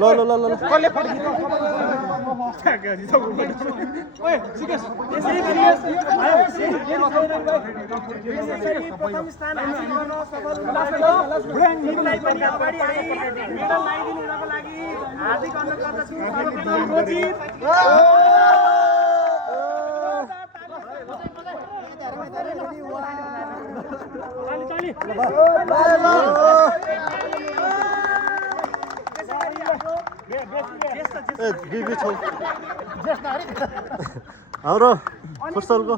ल ल ल ल कसले फर्किन्छ ओए सिकेस यसै गरी प्रथम स्थान हासिल गर्न सफल टिमलाई पनि अगाडि आई मेडल ल्याइदिनु हुनको लागि हार्दिक अनुरोध गर्दछु सर्वप्रथम रोजित हाम्रो फुटसलको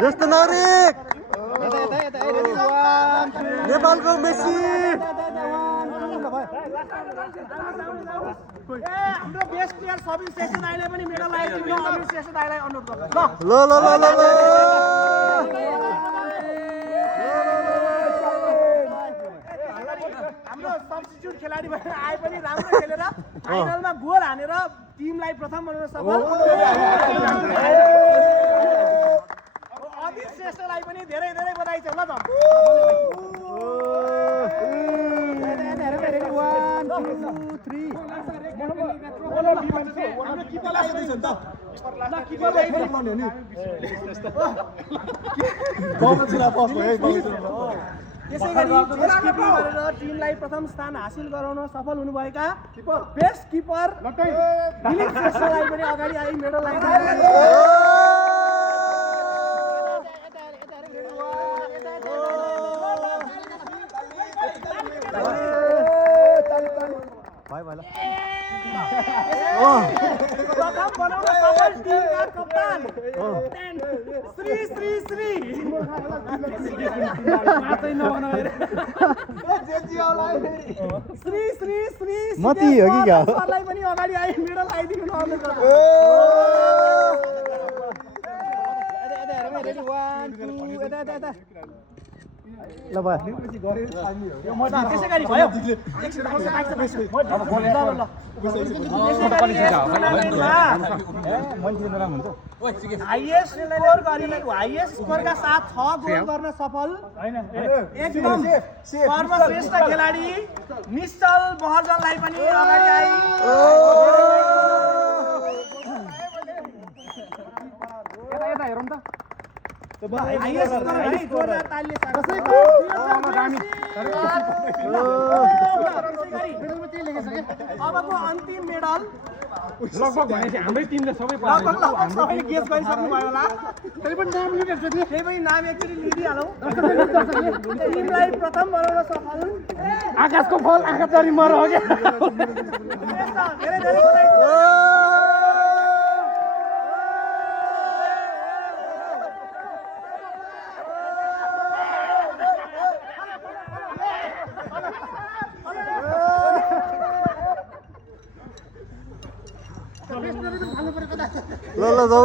ज्येष्ठ नागरिक नेपालको मेसी हाम्रो बेस्ट प्लेयर सबिन श्रेष्ठ दाइले पनि मेडल ल्याइदिनु अमिर श्रेष्ठ दाइलाई अनुरोध गर्छु ल ल ल ल ल हाम्रो सब्स्टिट्युट खेलाडी भएर आए पनि राम्रो खेलेर फाइनलमा गोल हानेर टिमलाई प्रथम बनाउन सफल अमिर श्रेष्ठलाई पनि धेरै धेरै बधाई छ ल त्यसै गरी टिमलाई प्रथम स्थान हासिल गराउन सफल हुनुभएका बेस्ट किपर दिलीप श्रेष्ठलाई पनि अगाडि आई मेडल प्रथम बनाउन सफल टिमका कप्तान श्री श्री श्री श्री श्री श्री मती हो कि क्या सरलाई पनि अगाडि आई मेडल आइदिनु अनुरोध गर्छु ल भयो त्यसै गरी भयो हाइएस्ट स्कोरका साथ 6 गोल गर्न सफल एकदम सर्वश्रेष्ठ खेलाडी निश्चल महर्जनलाई पनि अगाडि आई यता हेरौँ त अबको अन्तिम मेडल लगभग भनेपछि हाम्रै टिमले सबै सबैले गेस गरिसक्नु भयो होला त्यही पनि नाम एकचोटि लिइदिइहालौँ टिमलाई प्रथम बनाउन सफल आकाशको फल आँखा चरी मर हो क्या धेरै धेरै बधाई ल ल जाऊ